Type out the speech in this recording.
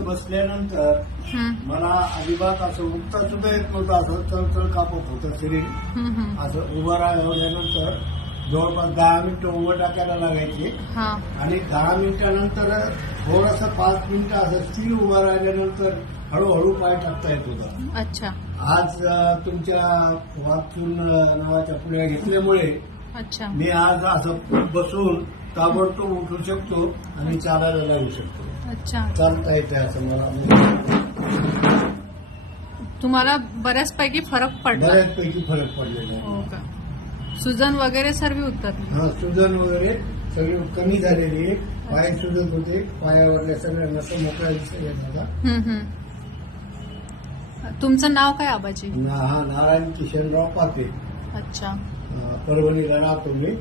इथं बसल्यानंतर मला अजिबात असं उठता सुद्धा येत नव्हतं. असं चळचळ कापत होतं शरीर. असं उभं राहिल्यानंतर जवळपास 10 मिनिटं उभं टाकायला लागायचे आणि 10 मिनिटानंतर थोडंसं 5 मिनिटं असं स्थिर उभं राहिल्यानंतर हळूहळू पाय टाकता येत होता. अच्छा. आज तुमच्या वाचून नावाच्या पुढ्या घेतल्यामुळे अच्छा. मी आज असं बसून ताबडतोब उठू शकतो आणि चालायला लागू शकतो. अच्छा. चालता येते असं मला तुम्हाला बऱ्याचपैकी फरक पडला? बऱ्याचपैकी फरक पडलेला आहे. हो का? सुजन वगैरे सर्व उतरली? हा, सुजन वगैरे सगळी कमी झालेली आहे. पाय सुजत होते, पायावरल्या सगळ्या नसं मोकळ्या दिसायला. तुमचं नाव काय आबाजी? हा, नारायण किशनराव पाते. अच्छा. परभणीला राहतो मी.